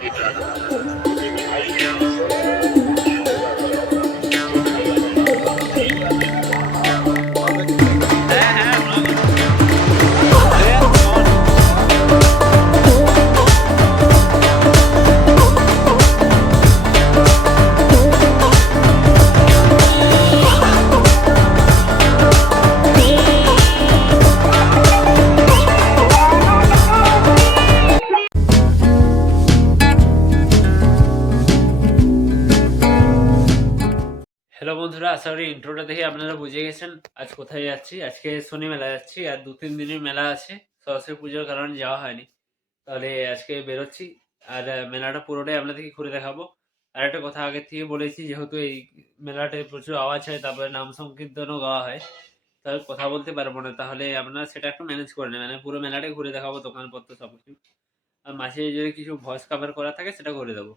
Hello বন্ধুরা, আশা করি ইন্ট্রোটা দেখে আপনারা বুঝে গেছেন আজ কোথায় যাচ্ছি। আজকে শনি মেলা যাচ্ছি, আর 2-3 দিনের মেলা আছে। সরস্বতী পুজোর কারণে যাওয়া হয়নি, তাহলে আজকে বেরোচ্ছি। আর মেলাটা পুরোটাই আপনাদেরকে ঘুরে দেখাবো। আর একটা কথা আগে থেকে বলেছি, যেহেতু এই মেলাটায় প্রচুর আওয়াজ হয়, তারপরে নাম সংকীর্তনও গাওয়া হয়, তাহলে কথা বলতে পারবো না। তাহলে আপনারা সেটা একটু ম্যানেজ করে নেবেন। পুরো মেলাটাই ঘুরে দেখাবো, দোকানপত্র সব কিছু। আর মাঝে যদি কিছু ভয়েস কভার করা থাকে সেটা করে দেবো।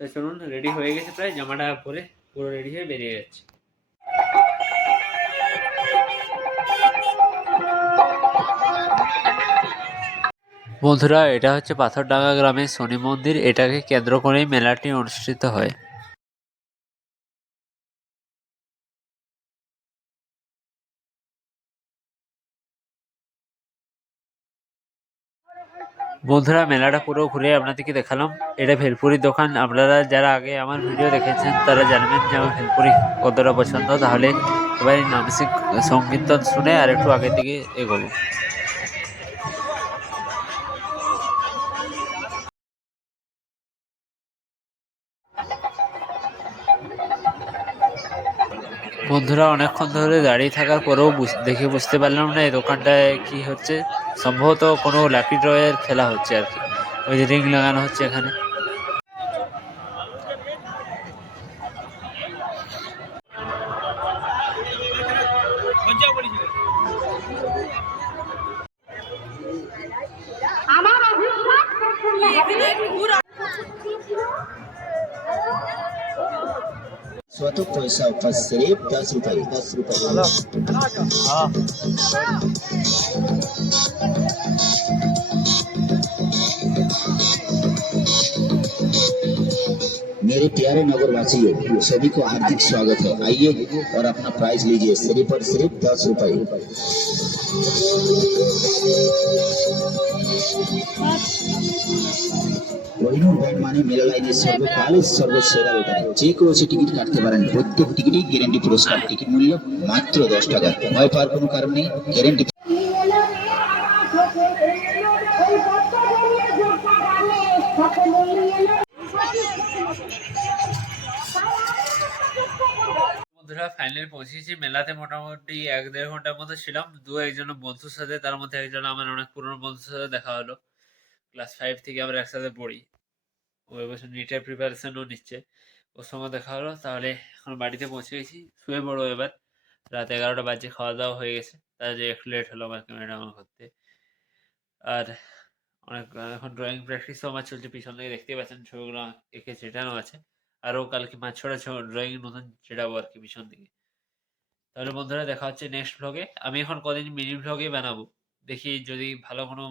তো চলুন, রেডি হয়ে গেছে, প্রায় জামাটা পরে পুরো রেডি হয়ে বেরিয়ে যাচ্ছে। বন্ধুরা, এটা হচ্ছে পাথরডাঙ্গা গ্রামের শনি মন্দির। এটাকে কেন্দ্র করেই মেলাটি অনুষ্ঠিত হয়। বন্ধুরা, মেলাটা পুরো ঘুরে আপনাদেরকে দেখালাম। এটা ভেলপুরির দোকান। আপনারা যারা আগে আমার ভিডিও দেখেছেন তারা জানবেন যে আমার ভেলপুরি কতটা পছন্দ। তাহলে এবার নাম সংকীর্তন শুনে আর একটু আগের দিকে এগোবো। বন্ধুরা, অনেকক্ষণ ধরে দাঁড়িয়ে থাকার পরেও দেখে বুঝতে পারলাম না এই দোকানটায় কি হচ্ছে। সম্ভবত কোনো লাকি ড্রয়ের খেলা হচ্ছে আর কি। ওই যে রিং লাগানো হচ্ছে এখানে। स्वतः पैसा ऊपर सिर्फ 10 रुपए 10 रुपए। मेरे प्यारे नगरवासियों, सभी को हार्दिक स्वागत है। आइए और अपना प्राइज लीजिए, सिर्फ और सिर्फ 10 रुपए। কোহিনূর ব্যান্ড মানে মেলা লাইনের সর্বকালের সর্বসেরা লটারি। যে কেউ এসে টিকিট কাটতে পারেন। প্রত্যেক টিকিটেই গ্যারেন্টি পুরস্কার। টিকিট মূল্য মাত্র 10 টাকা। ভয় পাওয়ার কোনো কারণ নেই, গ্যারেন্টি। বন্ধুরা, ফাইনালি পৌঁছেছি মেলাতে। মোটামুটি 1-1.5 ঘন্টার মতো ছিলাম। একজন বন্ধুর সাথে, তার মধ্যে একজন আমার অনেক পুরনো বন্ধুর সাথে দেখা হলো। ক্লাস 5 থেকে আমরা একসাথে পড়ি। ও এবছর নিটের প্রিপারেশনও নিচ্ছে। ওর সঙ্গে দেখা হলো। তাহলে এখন বাড়িতে পৌঁছে গেছি, শুয়ে পড়বো এবার। রাত 11টা বাজে, খাওয়া দাওয়া হয়ে গেছে। তার যে একটু লেট হলো আমার ক্যামেরা অন করতে। আর অনেক এখন ড্রয়িং প্র্যাকটিসও আমার চলছে। পিছন থেকে দেখতেই পাচ্ছেন ছবিগুলো এঁকে ছেটানো আছে। আরও কালকে মাছছড়া ড্রয়িং নতুন ছেটাবো আর কি পিছন দিকে। তাহলে বন্ধুরা, দেখা হচ্ছে নেক্সট ভ্লগে। আমি এখন কদিন মিনি ভ্লগই বানাবো। দেখি যদি ভালো কোনো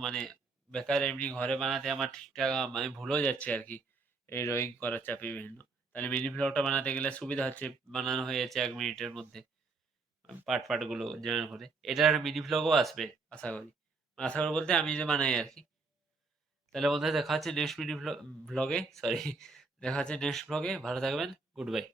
বেকার এমনি ঘরে বানাতে আমার ঠিকঠাক মানে ভুলেও যাচ্ছে আর কি, এই ড্রয়িং করার চাপে বিভিন্ন। তাহলে মিনি ভ্লগটা বানাতে গেলে সুবিধা হচ্ছে, বানানো হয়ে যাচ্ছে 1 মিনিটের মধ্যে। পার্টগুলো জয়েন করে এটার মিনি ভ্লগও আসবে আশা করি। আশা করি বলতে আমি যে বানাই আর কি। তাহলে বন্ধুরা, দেখা হচ্ছে নেক্সট মিনি ভ্লগে। সরি, দেখা হচ্ছে নেক্সট ভ্লগে। ভালো থাকবেন। Good bye.